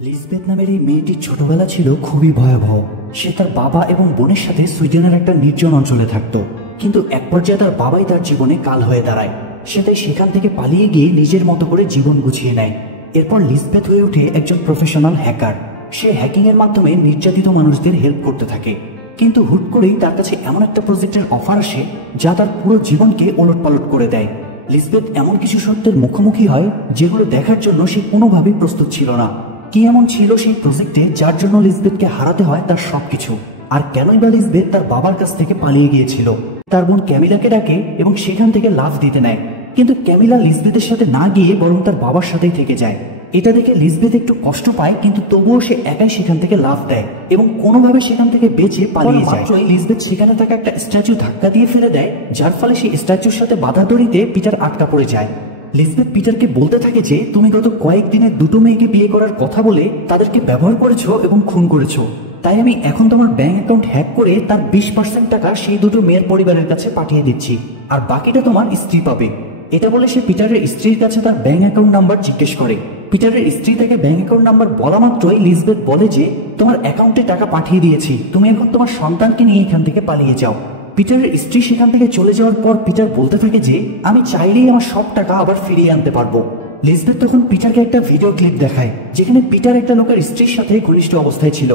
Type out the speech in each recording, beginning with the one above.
Lisbeth নামের এই মেয়েটির ছোটবেলা ছিল খুবই ভয়াবহ। সে তার বাবা এবং বোনের সাথে সুইডেনের একটা নির্জন অঞ্চলে থাকত, কিন্তু এক পর্যায়ে তার বাবাই তার জীবনে কাল হয়ে দাঁড়ায়। সে তাই সেখান থেকে পালিয়ে গিয়ে নিজের মতো করে জীবন গুছিয়ে নেয়। এরপর লিজবেথ হয়ে ওঠে একজন প্রফেশনাল হ্যাকার। সে হ্যাকিং এর মাধ্যমে নির্যাতিত মানুষদের হেল্প করতে থাকে, কিন্তু হুট করেই তার কাছে এমন একটা প্রজেক্টের অফার আসে যা তার পুরো জীবনকে ওলটপালট করে দেয়। লিজবেথ এমন কিছু সত্যের মুখোমুখি হয় যেগুলো দেখার জন্য সে কোনোভাবেই প্রস্তুত ছিল না। কি এমন ছিল সেই প্রজেক্টে যার জন্য লিজবেথকে হারাতে হয় তার সবকিছু? আর কেনই বা লিজবেথ তার বাবার কাছ থেকে পালিয়ে গিয়েছিল? তার বোন ক্যামিলাকে ডাকে এবং সেখান থেকে লাফ দিতে নেয়, কিন্তু ক্যামিলা লিজবেথের সাথে না গিয়ে বরং তার বাবার সাথেই থেকে যায়। এটা দেখে লিজবেথ একটু কষ্ট পায়, কিন্তু তবুও সে একাই সেখান থেকে লাফ দেয় এবং কোনোভাবে সেখান থেকে বেঁচে পালিয়ে যায়। লিজবেথ সেখানে থাকা একটা স্ট্যাচু ধাক্কা দিয়ে ফেলে দেয়, যার ফলে সেই স্ট্যাচুর সাথে বাধা দড়িতে পিটার আটকা পড়ে যায়। লিজবেথ পিটারকে বলতে থাকে যে তুমি গত কয়েকদিনে দুটো মেয়েকে বিয়ে করার কথা বলে তাদেরকে ব্যবহার করেছো এবং খুন করেছো, তাই আমি এখন তোমার ব্যাংক অ্যাকাউন্ট হ্যাক করে তার 20% টাকা সেই দুটো মেয়ের পরিবারের কাছে পাঠিয়ে দিচ্ছি, আর বাকিটা তোমার স্ত্রী পাবে। এটা বলে সে পিটারের স্ত্রীর কাছে তার ব্যাংক অ্যাকাউন্ট নাম্বার জিজ্ঞেস করে। পিটারের স্ত্রী তাকে ব্যাংক অ্যাকাউন্ট নাম্বার বলা মাত্রই লিজবেথ বলে যে তোমার অ্যাকাউন্টে টাকা পাঠিয়ে দিয়েছি, তুমি এখন তোমার সন্তানকে নিয়ে এখান থেকে পালিয়ে যাও। পিটারের স্ত্রী সেখান থেকে চলে যাওয়ার পর পিটার বলতে থাকে যে আমি চাইলেই আমার সব টাকা আবার ফিরিয়ে আনতে পারবো। লিজবেথ তখন পিটারকে একটা ভিডিও ক্লিপ দেখায় যেখানে পিটার একটা লোকের স্ত্রীর সাথে ঘনিষ্ঠ অবস্থায় ছিল।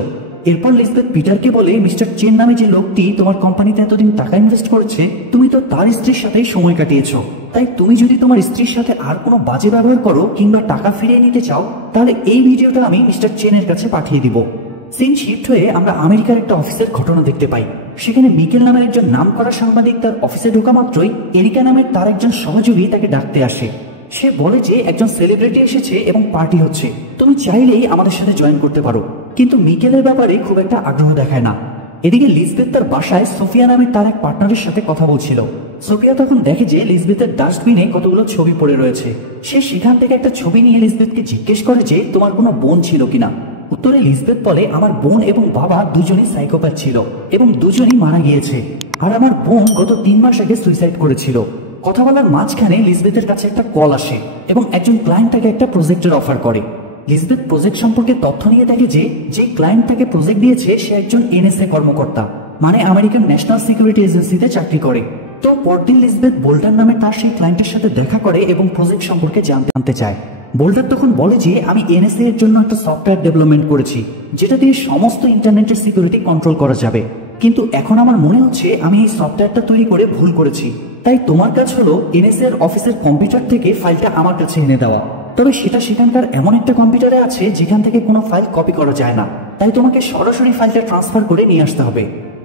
এরপর লিজবেথ পিটারকে বলে মিস্টার চেন নামে যে লোকটি তোমার কোম্পানিতে এতদিন টাকা ইনভেস্ট করেছে, তুমি তো তার স্ত্রীর সাথেই সময় কাটিয়েছো, তাই তুমি যদি তোমার স্ত্রীর সাথে আর কোনো বাজে ব্যবহার করো কিংবা টাকা ফিরিয়ে নিতে চাও, তাহলে এই ভিডিওটা আমি মিস্টার চেনের কাছে পাঠিয়ে দিব। সিন শিফট হয়ে আমরা আমেরিকার একটা অফিসের ঘটনা দেখতে পাই। সেখানে মিকেল নামের একজন নামকরা সাংবাদিক তার অফিসে ঢোকা মাত্রই এরিকা নামের তার একজন সহযোগী তাকে ডাকতে আসে। সে বলে যে একজন সেলিব্রিটি এসেছে এবং পার্টি হচ্ছে, তুমি চাইলেই আমাদের সাথে জয়েন করতে পারো। কিন্তু মিকেলের ব্যাপারে খুব একটা আগ্রহ দেখায় না। এদিকে লিজবেথ তার বাসায় সোফিয়া নামের তার এক পার্টনারের সাথে কথা বলছিল। সোফিয়া তখন দেখে যে লিজবেথের ডাস্টবিনে কতগুলো ছবি পড়ে রয়েছে। সে সেখান থেকে একটা ছবি নিয়ে লিজবেথকে জিজ্ঞেস করে যে তোমার কোনো বোন ছিল কিনা। উত্তরে লিজবেথ বলে আমার বোন এবং বাবা দুজনই সাইকোপ্যাথ ছিল এবং দুজনই মারা গিয়েছে, আর আমার বোন গত 3 মাস আগে সুইসাইড করেছিল। কথা বলার মাঝখানে লিজবেথের কাছে একটা কল আসে এবং একজন ক্লায়েন্ট তাকে একটা প্রজেক্টের অফার করে। লিজবেথ প্রজেক্ট সম্পর্কে তথ্য নিয়ে দেখে যে ক্লায়েন্ট তাকে প্রজেক্ট দিয়েছে সে একজন এনএসএ কর্মকর্তা, মানে আমেরিকান ন্যাশনাল সিকিউরিটি এজেন্সিতে চাকরি করে। তো পরদিন লিজবেথ বোল্ডার নামে তার সেই ক্লায়েন্টের সাথে দেখা করে এবং প্রজেক্ট সম্পর্কে জানতে চায়। বোল্ডার তখন বলে যে আমি এনএসএ এর জন্য একটা সফটওয়্যার ডেভেলপমেন্ট করেছি যেটা দিয়ে সমস্ত ইন্টারনেটের সিকিউরিটি কন্ট্রোল করা যাবে, কিন্তু এখন আমার মনে হচ্ছে আমি এই সফটওয়্যারটা তৈরি করে ভুল করেছি, তাই তোমার কাজ হলো এনএসএ এর অফিসের কম্পিউটার থেকে ফাইলটা আমার কাছে এনে দেওয়া। তবে সেটা সেখানকার এমন একটা কম্পিউটারে আছে যেখান থেকে কোনো ফাইল কপি করা যায় না, তাই তোমাকে সরাসরি ফাইলটা ট্রান্সফার করে নিয়ে আসতে হবে।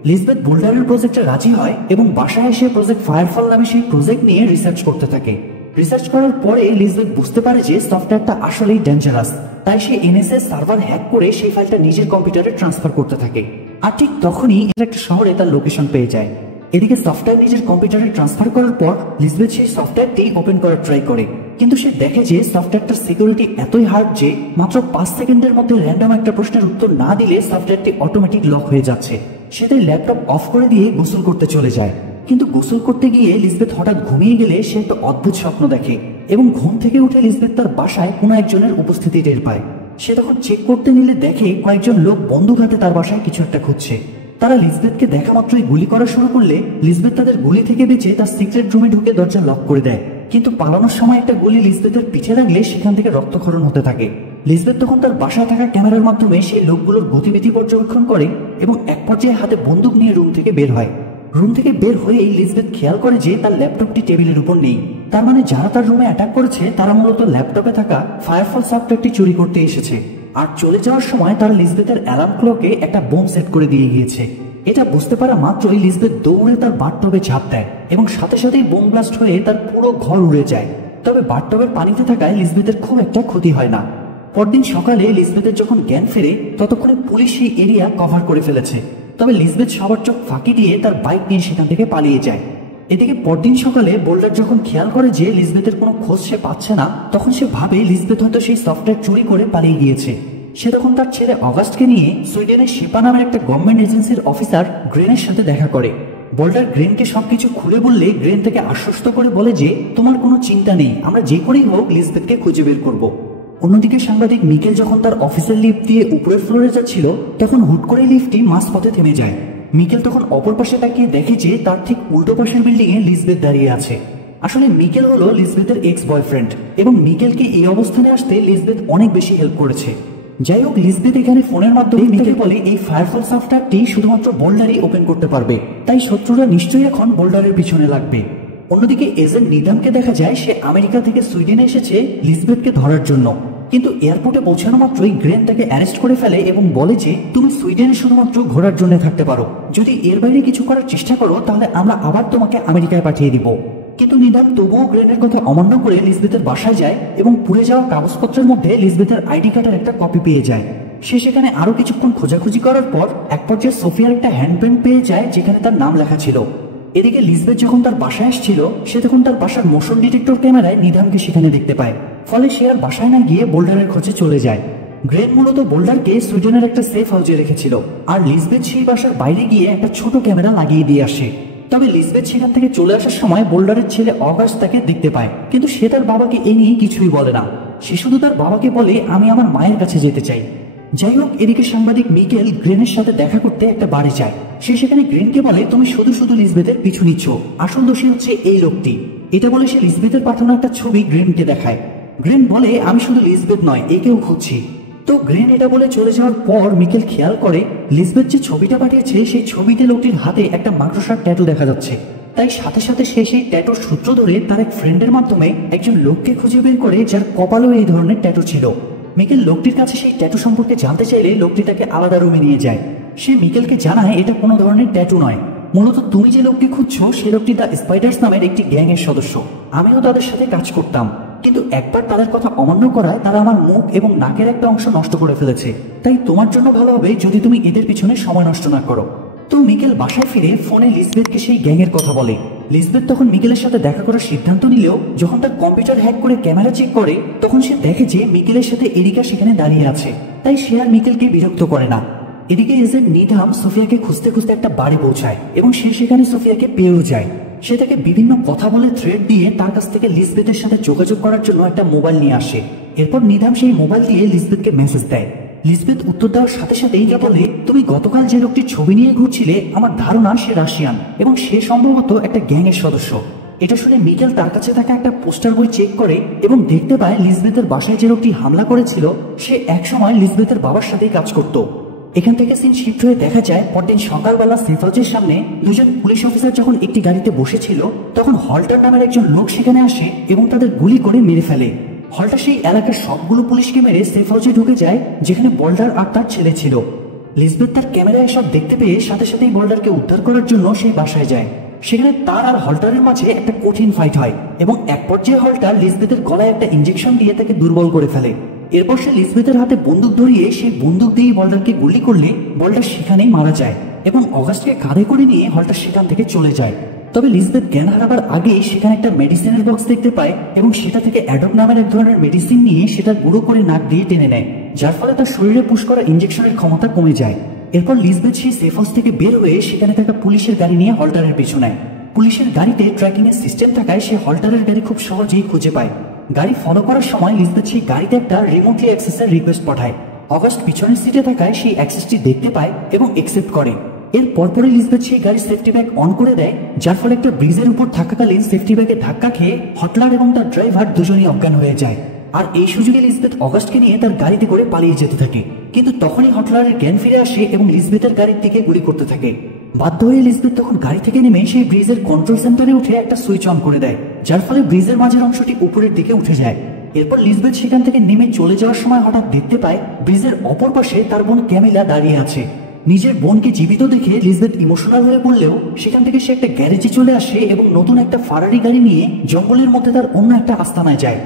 লিজবেথ বোল্ডারের প্রজেক্টে রাজি হয় এবং বাসায় এসে প্রজেক্ট ফায়ারফল নামে সেই প্রজেক্ট নিয়ে রিসার্চ করতে থাকে। রিসার্চ করার পরে লিজবেথ বুঝতে পারে যে সফটওয়্যারটা আসলেই ডেঞ্জারাস, তাই সে এনএসএ সার্ভার হ্যাক করে সেই ফাইলটা নিজের কম্পিউটারে ট্রান্সফার করতে থাকে। আর ঠিক তখনই একটা শহরে তার লোকেশন পেয়ে যায়। এদিকে সফটওয়্যার নিজের কম্পিউটারে ট্রান্সফার করার পর লিজবেথ সেই সফটওয়্যারটি ওপেন করার ট্রাই করে, কিন্তু সে দেখে যে সফটওয়্যারটার সিকিউরিটি এতই হার্ড যে মাত্র 5 সেকেন্ডের মধ্যে র্যান্ডম একটা প্রশ্নের উত্তর না দিলে সফটওয়্যারটি অটোমেটিক লক হয়ে যাচ্ছে। সে তাই ল্যাপটপ অফ করে দিয়ে গোসল করতে চলে যায়, কিন্তু গোসল করতে গিয়ে লিজবেথ হঠাৎ ঘুমিয়ে গেলে সে একটা অদ্ভুত স্বপ্ন দেখে এবং ঘুম থেকে উঠে লিজবেথ তার বাসায় কোনো একজনের উপস্থিতি টের পায়। সে তখন চেক করতে নিলে দেখে কয়েকজন লোক বন্দুক হাতে তার বাসায় কিছু একটা খুঁজছে। তারা লিজবেথকে দেখা মাত্রই গুলি করা শুরু করলে লিজবেথ তাদের গুলি থেকে বেঁচে তার সিক্রেট রুমে ঢুকে দরজা লক করে দেয়, কিন্তু পালানোর সময় একটা গুলি লিজবেথের পিঠে লাগলে সেখান থেকে রক্তক্ষরণ হতে থাকে। লিজবেথ তখন তার বাসায় থাকা ক্যামেরার মাধ্যমে সেই লোকগুলোর গতিবিধি পর্যবেক্ষণ করে এবং এক পর্যায়ে হাতে বন্দুক নিয়ে রুম থেকে বের হয়। রুম থেকে বের হয়েই লিজবেথ খেয়াল করে যে তার ল্যাপটপটি টেবিলের উপর নেই, তার মানে যারা তার রুমে অ্যাটাক করেছে তারা মূলত ল্যাপটপে থাকা ফায়ারফল সফটওয়্যারটি চুরি করতে এসেছে। আর চলে যাওয়ার সময় তারা লিজবেথের অ্যালার্ম ক্লকে একটা বোম সেট করে দিয়ে গিয়েছে। এটা বুঝতে পারা মাত্রই লিজবেথ দৌড়ে তার বাথটবে ঝাঁপ দেয় এবং সাথে সাথেই বোম ব্লাস্ট হয়ে তার পুরো ঘর উড়ে যায়। তবে বাথটবের পানিতে থাকায় লিজবেথের খুব একটা ক্ষতি হয় না। পরদিন সকালে লিজবেথের যখন জ্ঞান ফেরে ততক্ষণে পুলিশ সেই এরিয়া কভার করে ফেলেছে, তবে লিজবেথ সবার চোখ ফাঁকি দিয়ে তার বাইক নিয়ে সেখান থেকে পালিয়ে যায়। এদিকে পরদিন সকালে বোল্ডার যখন খেয়াল করে যে লিজবেথের কোনো খোঁজ সে পাচ্ছে না, তখন সে ভাবে লিজবেথ হয়তো সেই সফটওয়্যার চুরি করে পালিয়ে গিয়েছে। সে তখন তার ছেলে অগাস্টকে নিয়ে সুইডেনের শিপা নামের একটা গভর্নমেন্ট এজেন্সির অফিসার গ্রেনের সাথে দেখা করে। বোল্ডার গ্রেনকে সবকিছু খুলে বললে গ্রেন থেকে আশ্বস্ত করে বলে যে তোমার কোনো চিন্তা নেই, আমরা যে করেই হোক লিজবেথকে খুঁজে বের করব। অন্যদিকে সাংবাদিক মিকেল যখন তার অফিসের লিফট দিয়ে উপরের ফ্লোরে যাচ্ছিল, তখন হুট করে লিফটটি মাঝপথে থেমে যায়। মিকেল তখন অপর পাশে তাকিয়ে দেখে যে তার ঠিক উল্টো পাশের বিল্ডিং এ লিজবেথ দাঁড়িয়ে আছে। আসলে মিকেল হলো লিজবেথের এক্স বয়ফ্রেন্ড এবং মিকেলকে এই অবস্থানে আসতে লিজবেথ অনেক বেশি হেল্প করেছে। যাই হোক, লিজবেথ এখানে ফোনের মাধ্যমে মিকেল বলে এই ফায়ারফল সফটওয়্যারটি শুধুমাত্র বোল্ডারই ওপেন করতে পারবে, তাই শত্রুরা নিশ্চয়ই এখন বোল্ডারের পিছনে লাগবে। অন্যদিকে এজেন্ট নিদামকে দেখা যায় সে আমেরিকা থেকে সুইডেনে এসেছে লিজবেথকে ধরার জন্য, কিন্তু এয়ারপোর্টে পৌঁছানো মাত্রই গ্রেন তাকে অ্যারেস্ট করে ফেলে এবং বলে যে তুমি সুইডেনে শুধুমাত্র ঘোরার জন্য থাকতে পারো, যদি এর বাইরে কিছু করার চেষ্টা করো তাহলে আমরা আবার তোমাকে আমেরিকায় পাঠিয়ে দিব। কিন্তু নিদাম তবুও গ্রেনের কথা অমান্য করে লিজবেথের বাসায় যায় এবং পুড়ে যাওয়া কাগজপত্রের মধ্যে লিজবেথের আইডি কার্ডের একটা কপি পেয়ে যায়। সে সেখানে আরো কিছুক্ষণ খোঁজাখুঁজি করার পর এক পর্যায়ে সোফিয়ার একটা হ্যান্ডপ্রিন্ট পেয়ে যায় যেখানে তার নাম লেখা ছিল। এদিকে লিজবেথ যখন তার বাসায় আসছিল, সে তখন তার বাসার মোশন ডিটেক্টর ক্যামেরায় নিদামকে সেখানে দেখতে পায়। ফলে সে আর বাসায় না গিয়ে বোল্ডারের খোঁজে চলে যায়। গ্রেন মূলত বোল্ডারকে সুইডেনের একটা সেফ হাউসে রেখেছিল, আর লিজবেথ সেই বাসার বাইরে গিয়ে একটা ছোট ক্যামেরা লাগিয়ে দিয়ে আসে। তবে লিজবেথ সেখান থেকে চলে আসার সময় বোল্ডারের ছেলে অগাস্ট তাকে দেখতে পায়, কিন্তু সে তার বাবাকে এ নিয়ে কিছুই বলে না। সে শুধু তার বাবাকে বলে আমি আমার মায়ের কাছে যেতে চাই। যাই হোক, এদিকে সাংবাদিক মিকেল গ্রেনের সাথে দেখা করতে একটা বাড়ি যায়। সে সেখানে গ্রেনকে বলে তুমি শুধু শুধু লিজবেথের পিছু নিচ্ছ, আসল দোষী হচ্ছে এই লোকটি। এটা বলে সে লিজবেথের পাঠানো একটা ছবি গ্রেনকে দেখায়। গ্রেন বলে আমি শুধু লিজবেথ নয়, একেও খুঁজছি। তো গ্রেন এটা বলে চলে যাওয়ার পর মিকেল খেয়াল করে লিজবেথ যে ছবিটা পাঠিয়েছে সেই ছবিতে লোকটির হাতে একটা মাকড়সার ট্যাটু দেখা যাচ্ছে। তাই সাথে সাথে সে সেই ট্যাটুর সূত্র ধরে তার এক ফ্রেন্ডের মাধ্যমে একজন লোককে খুঁজে বের করে যার কপালেও এই ধরনের ট্যাটু ছিল। মিকেল লোকটির কাছে সেই ট্যাটু সম্পর্কে জানতে চাইলে লোকটি তাকে আলাদা রুমে নিয়ে যায়। সে মিকেলকে জানায় এটা কোনো ধরনের ট্যাটু নয়, মূলত তুমি যে লোকটি খুঁজছো সে লোকটি দ্য স্পাইডার্স নামের একটি গ্যাং এর সদস্য। আমিও তাদের সাথে কাজ করতাম, কিন্তু একবার তাদের কথা অমান্য করায় তারা আমার মুখ এবং নাকের একটা অংশ নষ্ট করে ফেলেছে। তাই তোমার জন্য ভালো হবে যদি তুমি এদের পিছনে সময় নষ্ট না করো। তো মিকেল বাসায় ফিরে ফোনে লিজবেথকে সেই গ্যাংয়ের কথা বলে। লিজবেথ তখন মিকেলের সাথে দেখা করার সিদ্ধান্ত নিলেও যখন তার কম্পিউটার হ্যাক করে ক্যামেরা চেক করে তখন সে দেখে যে মিকেলের সাথে এরিকা সেখানে দাঁড়িয়ে আছে। তাই সে আর মিকেলকে বিরক্ত করে না। এদিকে এজেন্ট নিদাম সোফিয়াকে খুঁজতে খুঁজতে একটা বাড়ি পৌঁছায় এবং সে সেখানে সোফিয়াকে পেয়েও যায়। সে তাকে বিভিন্ন কথা বলে থ্রেড দিয়ে তার কাছ থেকে লিজবেথের সাথে যোগাযোগ করার জন্য একটা মোবাইল নিয়ে আসে। এরপর নিদাম সেই মোবাইল দিয়ে লিজবেথকে মেসেজ দেয়। লিজবেথ উত্তর দেওয়ার সাথে সাথেই যা বলে তুমি গতকাল যে লোকটির ছবি নিয়ে ঘুরছিলে আমার ধারণা সে রাশিয়ান এবং সে সম্ভবত একটা গ্যাংয়ের সদস্য। এটা শুনে মিকেল তার কাছে থাকা একটা পোস্টার বই চেক করে এবং দেখতে পায় লিজবেথের বাসায় যে লোকটি হামলা করেছিল সে একসময় লিজবেথের বাবার সাথেই কাজ করত। এখান থেকে সিন শিফট হয়ে দেখা যায় পরদিন সকালবেলা সেফ হাউসের সামনে দুজন পুলিশ অফিসার যখন একটি গাড়িতে বসেছিল তখন হল্টার নামের একজন লোক সেখানে আসে এবং তাদের গুলি করে মেরে ফেলে। হল্টার সেই এলাকার সবগুলো পুলিশকে মেরে সেফ হাউসে ঢুকে যায় যেখানে বোল্ডার আর তার ছেলে ছিল। লিজবেথ তার ক্যামেরায় সব দেখতে পেয়ে সাথে সাথেই বোল্ডারকে উদ্ধার করার জন্য সেই বাসায় যায়। সেখানে তার আর হল্টারের মাঝে একটা কঠিন ফাইট হয় এবং এক পর্যায়ে হল্টার লিজবেথের গলায় একটা ইঞ্জেকশন দিয়ে তাকে দুর্বল করে ফেলে। এরপর সে লিজবেথের হাতে বন্দুক ধরিয়ে সেই বন্দুক দিয়ে বোল্ডারকে গুলি করলে বোল্ডার সেখানেই মারা যায় এবং অগাস্টকে কাঁধে করে নিয়ে হল্টার সেখান থেকে চলে যায়। তবে লিজবেথ জ্ঞান হারাবার আগেই সেখানে একটা মেডিসিনের বক্স দেখতে পায় এবং সেটা থেকে অ্যাডক নামের এক ধরনের মেডিসিন নিয়ে সেটা গুঁড়ো করে নাক দিয়ে টেনে নেয়, যার ফলে তার শরীরে পুশ করা ইঞ্জেকশনের ক্ষমতা কমে যায়। এরপর লিজবেথ সেই সেফ হাউস থেকে বের হয়ে সেখানে থাকা পুলিশের গাড়ি নিয়ে হল্টারের পিছু নেয়। পুলিশের গাড়িতে ট্র্যাকিং এর সিস্টেম থাকায় সে হল্টারের গাড়ি খুব সহজেই খুঁজে পায়। গাড়ি ফলো করার সময় লিজবেথ সেই গাড়িতে একটা রিমোটলি অ্যাক্সেসের রিকোয়েস্ট পাঠায়। অগাস্ট পিছনের সিটে থাকায় সেই অ্যাক্সেসটি দেখতে পায় এবং অ্যাকসেপ্ট করে। এর পরপরই লিজবেথ সেই গাড়ির সেফটি ব্যাগ অন করে দেয়, যার ফলে একটা ব্রিজের উপর থাকাকালীন সেফটি ব্যাগে ধাক্কা খেয়ে হটলার এবং তার ড্রাইভার দুজনেই অজ্ঞান হয়ে যায়। আর এই সুযোগে লিজবেথ অগাস্টকে নিয়ে তার গাড়িতে করে পালিয়ে যেতে থাকে, কিন্তু তখনই হটলারের জ্ঞান ফিরে আসে এবং লিজবেথের গাড়ির দিকে গুলি করতে থাকে। বাধ্য হয়ে লিজবেথ তখন গাড়ি থেকে নেমে সেই ব্রিজের কন্ট্রোল সেন্টারে উঠে একটা সুইচ অন করে দেয়, যার ফলে ব্রিজের মাঝের অংশটি উপরের দিকে উঠে যায়। এরপর লিজবেথ সেখান থেকে নেমে চলে যাওয়ার সময় হঠাৎ দেখতে পায় ব্রিজের অপর পাশে তার বোন ক্যামিলা দাঁড়িয়ে আছে। নিজের বোনকে জীবিত দেখে লিজবেথ ইমোশনাল হয়ে পড়লেও সেখান থেকে সে একটা গ্যারেজে চলে আসে এবং নতুন একটা ফারারি গাড়ি নিয়ে জঙ্গলের মধ্যে তার অন্য একটা আস্তানায় যায়।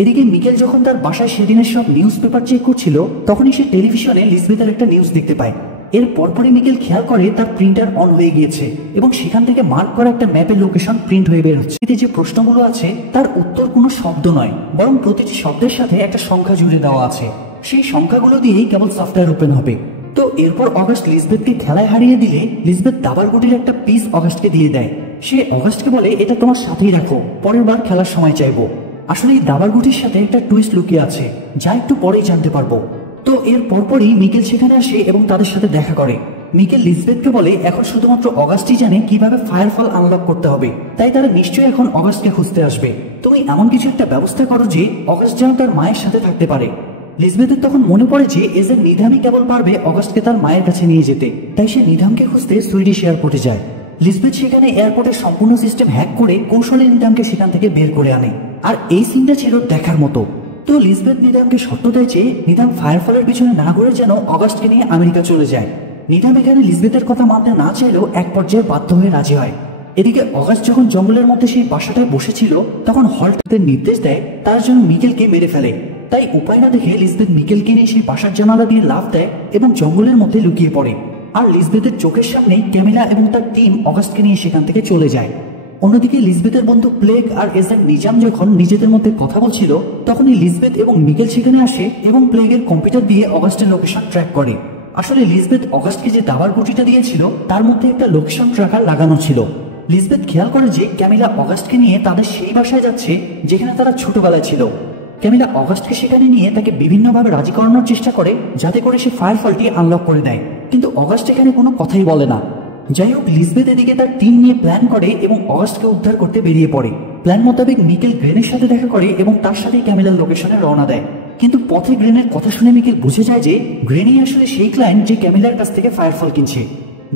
এদিকে মিকেল যখন তার বাসায় সেদিনের সব নিউজ পেপার চেক করছিল তখনই সে টেলিভিশনে লিজবেথের একটা নিউজ দেখতে পায়। এর পরপরই মিকেল খেয়াল করে তার প্রিন্টার অন হয়ে গিয়েছে এবং সেখান থেকে মার্ক করা একটা ম্যাপের লোকেশন প্রিন্ট হয়ে বের হচ্ছে। এতে যে প্রশ্নগুলো আছে তার উত্তর কোনো শব্দ নয়, বরং প্রতিটি শব্দের সাথে একটা সংখ্যা জুড়ে দেওয়া আছে। সেই সংখ্যাগুলো দিয়েই কেবল সফটওয়্যার ওপেন হবে। তো এরপর অগাস্ট লিজবেথকে খেলায় হারিয়ে দিলে লিজবেথ দাবার গুটির একটা পিস অগাস্টকে দিয়ে দেয়। সে অগাস্টকে বলে এটা তোমার সাথেই রাখো, পরের বার খেলার সময় চাইবো। আসলে এই দাবার গুটির সাথে একটা টুইস্ট লুকিয়ে আছে, যা একটু পরেই জানতে পারবো। তো এর পরপরই মিকেল সেখানে আসে এবং তাদের সাথে দেখা করে। মিকেল লিজবেথকে বলে এখন শুধুমাত্র অগাস্টই জানে কিভাবে ফায়ারফল আনলক করতে হবে, তাই তারা নিশ্চয়ই এখন অগাস্টকে খুঁজতে আসবে। তুমি এমন কিছু একটা ব্যবস্থা করো যে অগাস্ট যেন তার মায়ের সাথে থাকতে পারে। লিজবেথের তখন মনে পড়ে যে এজেন্ট নিধামই কেবল পারবে অগাস্টকে তার মায়ের কাছে নিয়ে যেতে, তাই সে নিধামকে খুঁজতে সুইডিশ এয়ারপোর্টে যায়। লিজবেথ সেখানে এয়ারপোর্টের সম্পূর্ণ সিস্টেম হ্যাক করে কৌশলে নিধামকে সেখান থেকে বের করে আনে, আর এই সিনটা ছিল দেখার মতো। তো লিজবেথ নিধামকে শর্ত দেয় যে নিধাম ফায়ারফলের পিছনে না ঘুরে যেন অগাস্টকে নিয়ে আমেরিকা চলে যায়। নিধাম এখানে লিজবেথের কথা মানতে না চাইলেও এক পর্যায়ে বাধ্য হয়ে রাজি হয়। এদিকে অগাস্ট যখন জঙ্গলের মধ্যে সেই বাসাটায় বসেছিল তখন হল্ট তাদের নির্দেশ দেয় তার জন্য মিকেলকে মেরে ফেলে। তাই উপায় না দেখে লিজবেথ মিকেলকে নিয়ে সেই বাসার জানালা দিয়ে লাফ দেয় এবং জঙ্গলের মধ্যে লুকিয়ে পড়ে। আর লিজবেথের চোখের সামনেই ক্যামিলা এবং তার টিম অগাস্টকে নিয়ে সেখান থেকে চলে যায়। অন্যদিকে লিজবেথের বন্ধু প্লেগ আর এজেন্ট নিজাম যখন নিজেদের মধ্যে কথা বলছিল তখনই লিজবেথ এবং মিকেল সেখানে আসে এবং প্লেগের কম্পিউটার দিয়ে অগাস্টের লোকেশন ট্র্যাক করে। আসলে লিজবেথ অগাস্টকে যে দাবার গুটিটা দিয়েছিল তার মধ্যে একটা লোকেশন ট্র্যাকার লাগানো ছিল। লিজবেথ খেয়াল করে যে ক্যামিলা অগাস্টকে নিয়ে তাদের সেই বাসায় যাচ্ছে যেখানে তারা ছোটবেলায় ছিল। ক্যামিলা অগাস্টকে সেখানে নিয়ে তাকে বিভিন্নভাবে রাজি করানোর চেষ্টা করে যাতে করে সে ফায়ারফলটি আনলক করে দেয়, কিন্তু অগাস্ট এখানে কোনো কথাই বলে না। যাই হোক, লিজবেথ এদিকে তার টিম নিয়ে প্ল্যান করে এবং অগাস্টকে উদ্ধার করতে বেরিয়ে পড়ে। প্ল্যান মোতাবেক মিকেল গ্রেনের সাথে দেখা করে এবং তার সাথে ক্যামিলার লোকেশনে রওনা দেয়। কিন্তু পথে গ্রেনের কথা শুনে মিকেল বুঝে যায় যে গ্রেনই আসলে সেই ক্লায়েন্ট যে ক্যামিলার কাছ থেকে ফায়ারফল কিনছে।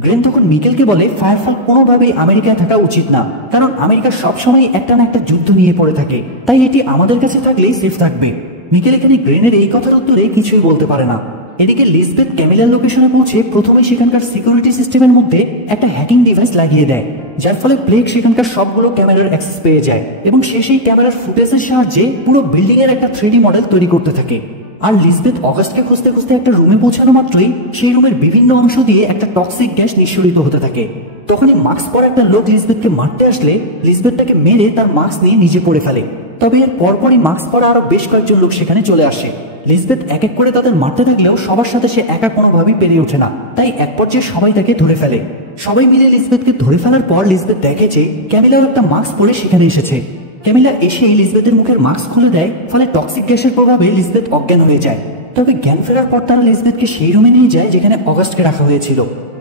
গ্রেন তখন মিকেলকে বলে ফায়ারফল কোনোভাবেই আমেরিকায় থাকা উচিত না, কারণ আমেরিকা সবসময় একটা না একটা যুদ্ধ নিয়ে পড়ে থাকে, তাই এটি আমাদের কাছে থাকলেই সেফ থাকবে। মিকেল এখানে গ্রেনের এই কথার উত্তরে কিছুই বলতে পারে না। এদিকে লিজবেথ ক্যামিলার লোকেশনে পৌঁছে প্রথমেই সেখানকার সিকিউরিটি সিস্টেমের মধ্যে একটা হ্যাকিং ডিভাইস লাগিয়ে দেয়, যার ফলে প্লেগ সেখানকার সবগুলো ক্যামেরার অ্যাক্সেস পেয়ে যায় এবং সে সেই ক্যামেরার ফুটেজের সাহায্যে পুরো বিল্ডিং এর একটা 3D মডেল তৈরি করতে থাকে। আর লিজবেথ অগাস্টকে খুঁজতে খুঁজতে একটা রুমে পৌঁছানো মাত্রই সেই রুমের বিভিন্ন অংশ দিয়ে একটা টক্সিক গ্যাস নিঃসরিত হতে থাকে। তখনই মাস্ক পরা একটা লোক লিজবেথকে মারতে আসলে লিজবেথ তাকে মেরে তার মাস্ক নিয়ে নিজে পড়ে ফেলে। তবে এর পরপরই মাস্ক পরা আরো বেশ কয়েকজন লোক সেখানে চলে আসে। লিজবেথ এক এক করে তাদের মারতে থাকলেও সবার সাথে সে একা কোনোভাবেই পেরিয়ে ওঠে না, তাই এক পর্যায়ে সবাই তাকে ধরে ফেলে। সবাই মিলে লিজবেথকে ধরে ফেলার পর লিজবেথ দেখে যে ক্যামিলার একটা মাস্ক পরে সেখানে এসেছে। ক্যামিলা এসেই লিজবেথের মুখের মাস্ক খুলে দেয়, ফলে টক্সিক গ্যাসের প্রভাবে লিজবেথ অজ্ঞান হয়ে যায়। তবে জ্ঞান ফেরার পর তারা লিজবেথকে সেই রুমে নিয়ে যায় যেখানে অগাস্টকে রাখা হয়েছিল।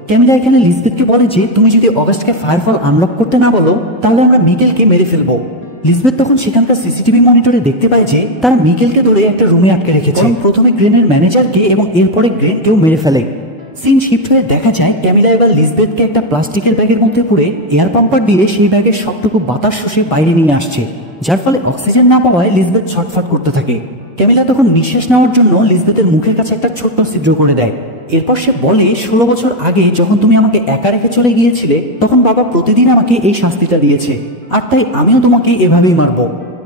ক্যামিলা এখানে লিজবেথকে বলে যে তুমি যদি অগাস্টকে ফায়ারফল আনলক করতে না বলো তাহলে আমরা মিকেলকে মেরে ফেলবো। লিজবেথ তখন সেখানকার সিসিটিভি মনিটরে দেখতে পায় যে তারা মিকেলকে ধরে একটা রুমে আটকে রেখেছে। প্রথমে গ্রেনের ম্যানেজারকে এবং এরপরে গ্রেনকেও মেরে ফেলে। সিন শিফট হয়ে দেখা যায় ক্যামিলা এবার লিজবেথকে একটা প্লাস্টিকের ব্যাগের মধ্যে পুরে এয়ার পাম্পার দিয়ে সেই ব্যাগের সবটুকু বাতাস শুষে বাইরে নিয়ে আসছে, যার ফলে অক্সিজেন না পাওয়ায় লিজবেথ ছটফট করতে থাকে। ক্যামিলা তখন নিঃশ্বাস নেওয়ার জন্য লিজবেথের মুখের কাছে একটা ছোট্ট ছিদ্র করে দেয়। এরপর সে বলে 16 বছর আগে যখন তুমি আমাকে একা রেখে চলে গিয়েছিলে তখন বাবা প্রতিদিন আমাকে এই শাস্তিটা দিয়েছে, আর তাই আমিও তোমাকে এভাবেই মারবো।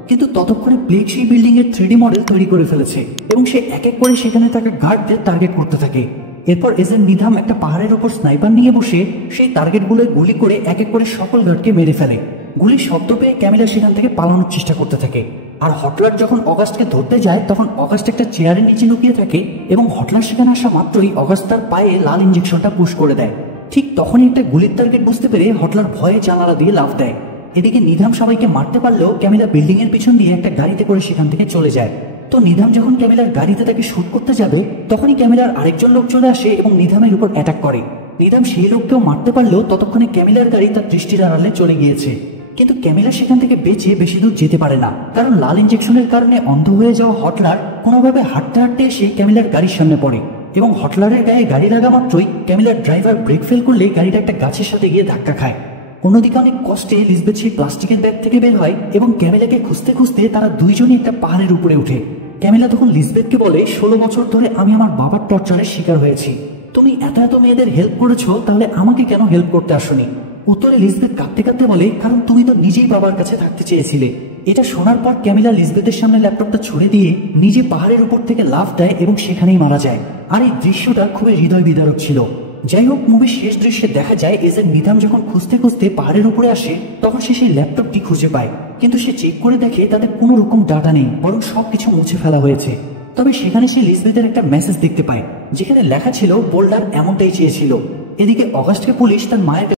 কিন্তু ততক্ষণে প্লেগ সেই বিল্ডিং এর 3D মডেল তৈরি করে ফেলেছে এবং সে এক এক করে সেখানে থাকা গার্ডদের টার্গেট করতে থাকে। এরপর এজেন্ট নিধাম একটা পাহাড়ের ওপর স্নাইপার নিয়ে বসে সেই টার্গেটগুলোয় গুলি করে এক এক করে সকল গার্ডকে মেরে ফেলে। গুলির শব্দ পেয়ে ক্যামিলা সেখান থেকে পালানোর চেষ্টা করতে থাকে। আর হটলার যখন অগাস্টকে ধরতে যায় তখন অগাস্ট একটা চেয়ারের নিচে লুকিয়ে থাকে এবং হটলার সেখানে আসা মাত্রই অগাস্ট তার পায়ে লাল ইঞ্জেকশনটা পুশ করে দেয়। ঠিক তখনই একটা গুলির টার্গেট বুঝতে পেরে হটলার ভয়ে জানালা দিয়ে লাফ দেয়। এদিকে নিধাম সবাইকে মারতে পারলেও ক্যামিলা বিল্ডিং এর পিছন দিয়ে একটা গাড়িতে করে সেখান থেকে চলে যায়। তো নিধাম যখন ক্যামিলার গাড়িতে তাকে শুট করতে যাবে তখনই ক্যামিলার আরেকজন লোক চলে আসে এবং নিধামের উপর অ্যাটাক করে। নিধাম সেই লোককেও মারতে পারলেও ততক্ষণে ক্যামিলার গাড়ি তার দৃষ্টির আড়ালে চলে গিয়েছে। কিন্তু ক্যামিলা সেখান থেকে বেঁচে বেশি দূর যেতে পারে না, কারণ লাল ইঞ্জেকশনের কারণে অন্ধ হয়ে যাওয়া হটলার কোনোভাবে হাঁটতে হাঁটতে এসে ক্যামিলার গাড়ির সামনে পড়ে এবং হটলারের গায়ে গাড়ি লাগা মাত্রই ক্যামিলার ড্রাইভার ব্রেক ফেল করলে গাড়িটা একটা গাছের সাথে গিয়ে ধাক্কা খায়। অন্যদিকে অনেক কষ্টে লিজবেথ সেই প্লাস্টিকের ব্যাগ থেকে বের হয় এবং ক্যামিলাকে খুঁজতে খুঁজতে তারা দুইজনই একটা পাহাড়ের উপরে উঠে। ক্যামিলা তখন লিজবেথকে বলে 16 বছর ধরে আমি আমার বাবার টর্চারের শিকার হয়েছি, তুমি এত এত মেয়েদের হেল্প করেছো, তাহলে আমাকে কেন হেল্প করতে আসোনি? উত্তরে লিজবেথ কাঁদতে কাঁদতে বলে কারণ তুমি তো নিজেই বাবার কাছে থাকতে চেয়েছিলে। এটা শোনার পর ক্যামিলা লিজবেথের সামনে ল্যাপটপটা ছুড়ে দিয়ে নিজে পাহাড়ের উপর থেকে লাফ দেয় এবং সেখানেই মারা যায়। আর এই দৃশ্যটা খুবই হৃদয় বিদারক ছিল। যাই হোক, মুভির শেষ দৃশ্যে দেখা যায় এজেন্ট নিধাম যখন খুঁজতে খুঁজতে পাহাড়ের উপরে আসে তখন সে সেই ল্যাপটপটি খুঁজে পায়, কিন্তু সে চেক করে দেখে তাতে কোনো রকম ডাটা নেই, বরং সবকিছু মুছে ফেলা হয়েছে। তবে সেখানে সে লিজবেথের একটা মেসেজ দেখতে পায় যেখানে লেখা ছিল বোল্ডার এমনটাই চেয়েছিল। এদিকে অগাস্টকে পুলিশ তার মায়ের